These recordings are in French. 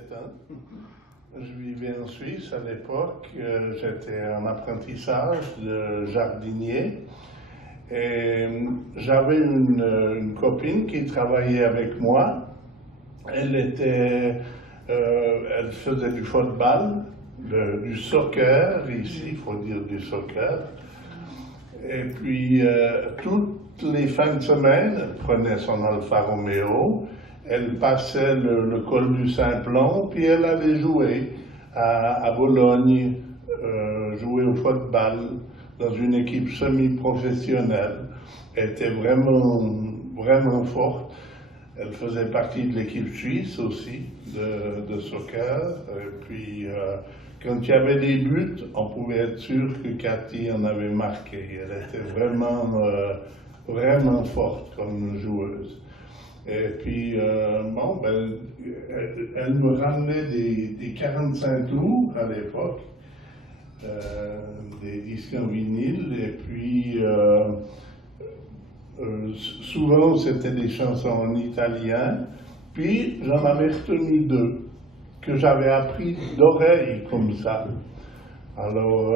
17 ans. Je vivais en Suisse à l'époque. J'étais en apprentissage de jardinier. Et j'avais une copine qui travaillait avec moi. Elle faisait du football, du soccer, ici il faut dire du soccer. Et puis toutes les fins de semaine, elle prenait son Alfa Romeo, elle passait le col du Simplon, puis elle allait jouer à Bologne, jouer au football dans une équipe semi-professionnelle. Elle était vraiment forte. Elle faisait partie de l'équipe suisse aussi, de soccer. Et puis, quand il y avait des buts, on pouvait être sûr que Cathy en avait marqué. Elle était vraiment forte comme joueuse. Et puis, elle me ramenait des 45 tours à l'époque, des disques en vinyle, et puis souvent c'était des chansons en italien, puis j'en avais retenu deux, que j'avais appris d'oreille comme ça. Alors,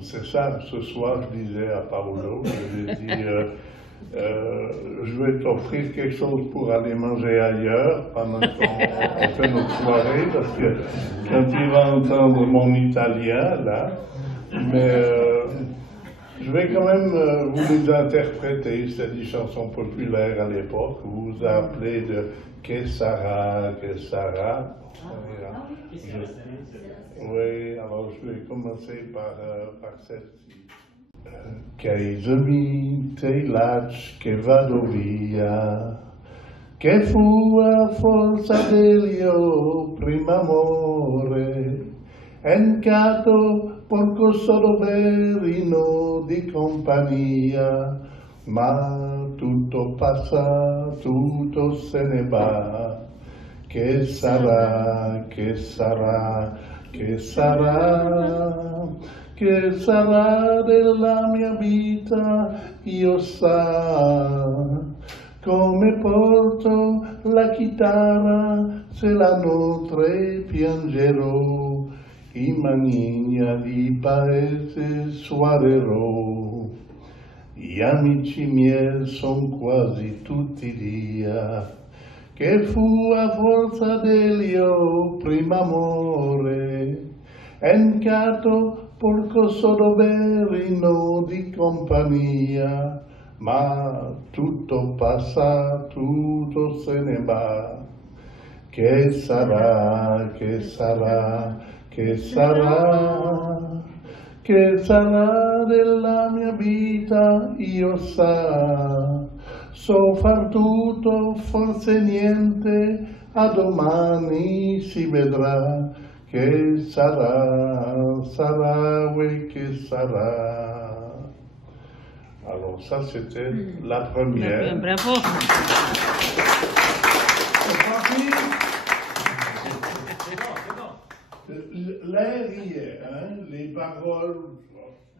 c'est ça, ce soir je disais à Paolo, je lui ai dit, je vais t'offrir quelque chose pour aller manger ailleurs pendant qu'on fait notre soirée, parce que quand il va entendre mon italien, là, mais je vais quand même vous les interpréter. C'est des chansons populaires à l'époque. Vous vous appelez de Que Sara. Oui, alors je vais commencer par celle-ci. Che sovinte il lac che vado via, che fu a forza dell'io primo amore, encato porco solo verino di compagnia, ma tutto passa, tutto se ne va. Che sarà, che sarà, che sarà, che sarà della mia vita, io sa. Come porto la chitarra, se la notte piangerò, in maniglia di paese suonerò. Gli amici miei son quasi tutti via, che fu a forza dell'io primo amore, encato porco solo verino di compagnia, ma tutto passa, tutto se ne va. Che sarà, che sarà, che sarà, che sarà della mia vita, io sa. So far tutto, forse niente, a domani si vedrà. Che sarà, sarà, oui, che sarà. Alors ça c'était la première. Bravo. L'air y est, hein, les paroles,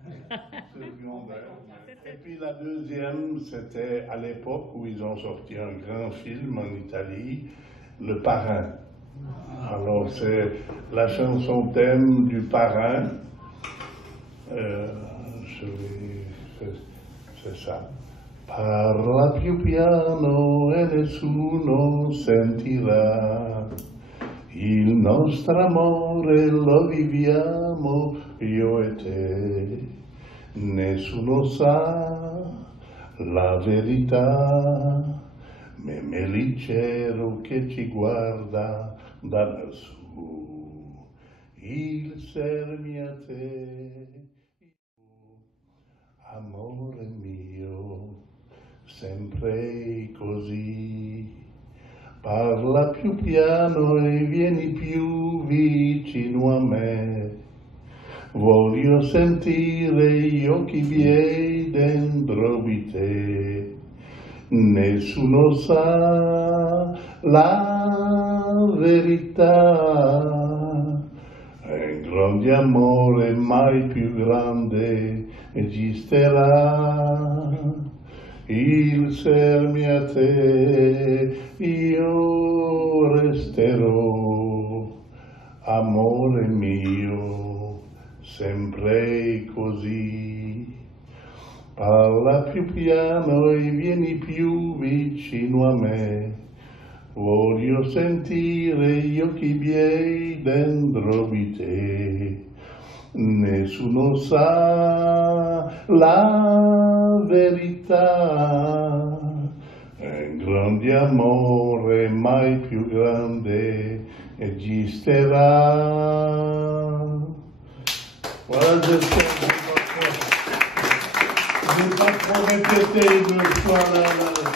c'est secondaire. Et puis la deuxième, c'était à l'époque où ils ont sorti un grand film en Italie, Le Parrain. Alors c'est la chanson thème du Parrain. C'est ça. Parla più piano e nessuno sentirà. Il nostro amore lo viviamo io e te. Nessuno sa la verità. Me melicero che ci guarda da lassù. Il sermi a te. Amore mio, sempre così, parla più piano e vieni più vicino a me. Voglio sentire gli occhi miei dentro di te. Nessuno sa la verità. Un grande amore mai più grande esisterà. il sermi a te, io resterò, amore mio, sempre così. Parla più piano e vieni più vicino a me, voglio sentire gli occhi miei dentro di te. Nessuno sa la verità, grande amore mai più grande esisterà. Voilà, je n'ai pas trop répété deux fois la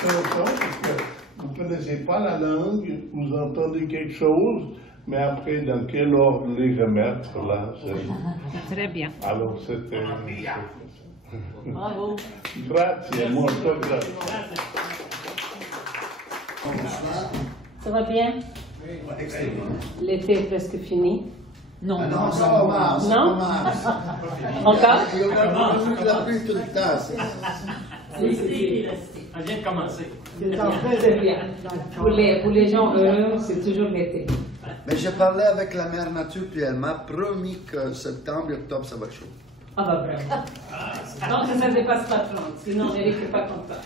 chanson, parce que vous ne connaissez pas la langue, vous entendez quelque chose, mais après, dans quel ordre les remettre, là, c'est... Très bien. Alors, c'était... Bravo. Grazie, molto grazie. Ça va bien? L'été est presque fini. Non, Ah non, ça commence. Non? Encore? Encore? Il a pris tout le temps. On vient de commencer. C'est bien. Pour les gens heureux, c'est toujours l'été. Mais j'ai parlé avec la mère nature, puis elle m'a promis que septembre et octobre, ça va être chaud. Ah bah bravo. Donc ça ne dépasse pas 30, sinon Eric n'est pas content.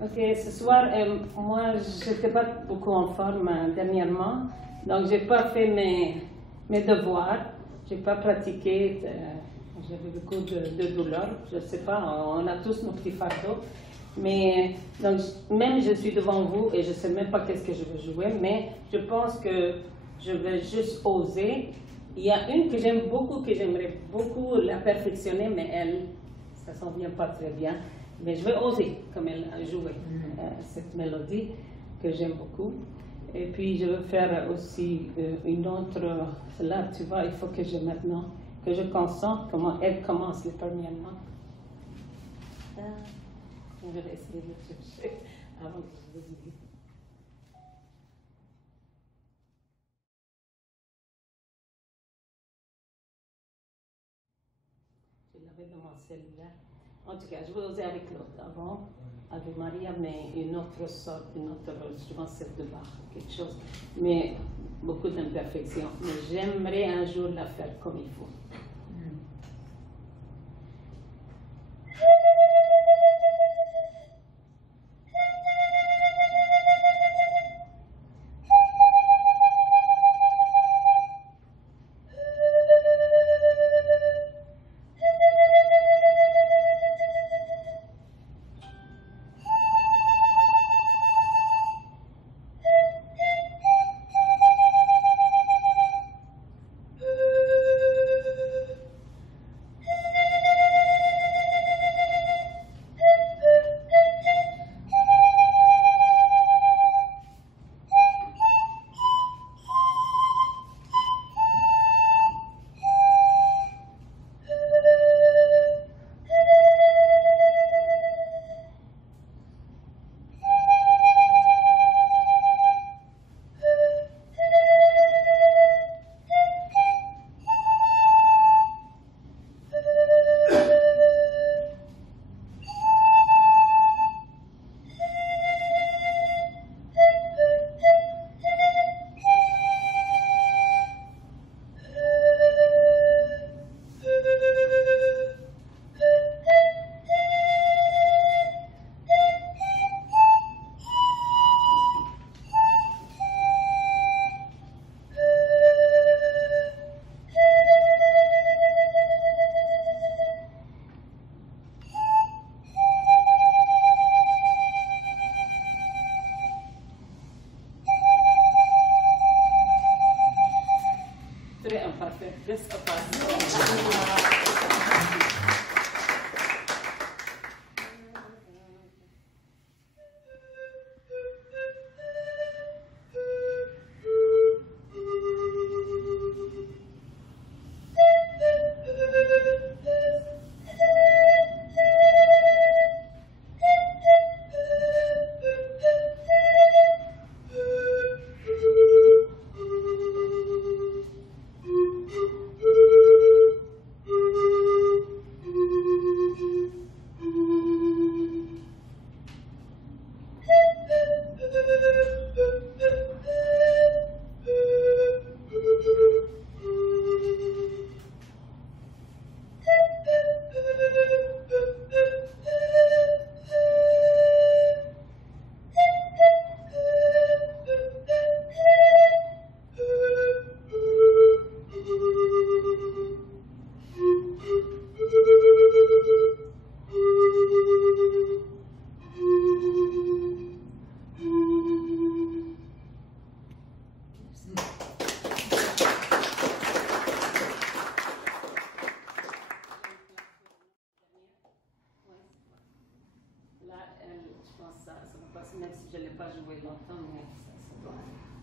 Ok, ce soir, moi, je n'étais pas beaucoup en forme dernièrement, donc je n'ai pas fait mes devoirs, je n'ai pas pratiqué, j'avais beaucoup de douleurs, je ne sais pas, on a tous nos petits fardeaux, mais donc, même je suis devant vous et je ne sais même pas qu'est-ce que je veux jouer, mais je pense que je vais juste oser. Il y a une que j'aime beaucoup, que j'aimerais beaucoup la perfectionner, mais elle, ça ne s'en vient pas très bien. Mais je vais oser, comme elle a joué cette mélodie que j'aime beaucoup. Et puis je vais faire aussi une autre, là tu vois, il faut que maintenant, que je concentre comment elle commence les premières notes. Je vais essayer de le chercher avant que je vous dise. Je l'avais dans mon cellulaire. En tout cas, je vais oser avec l'autre avant, avec Maria, mais une autre sorte, une autre, je pense celle de Bach, quelque chose, mais beaucoup d'imperfections. Mais j'aimerais un jour la faire comme il faut. pense que ça va passer, même si je ne l'ai pas joué longtemps, mais ça va.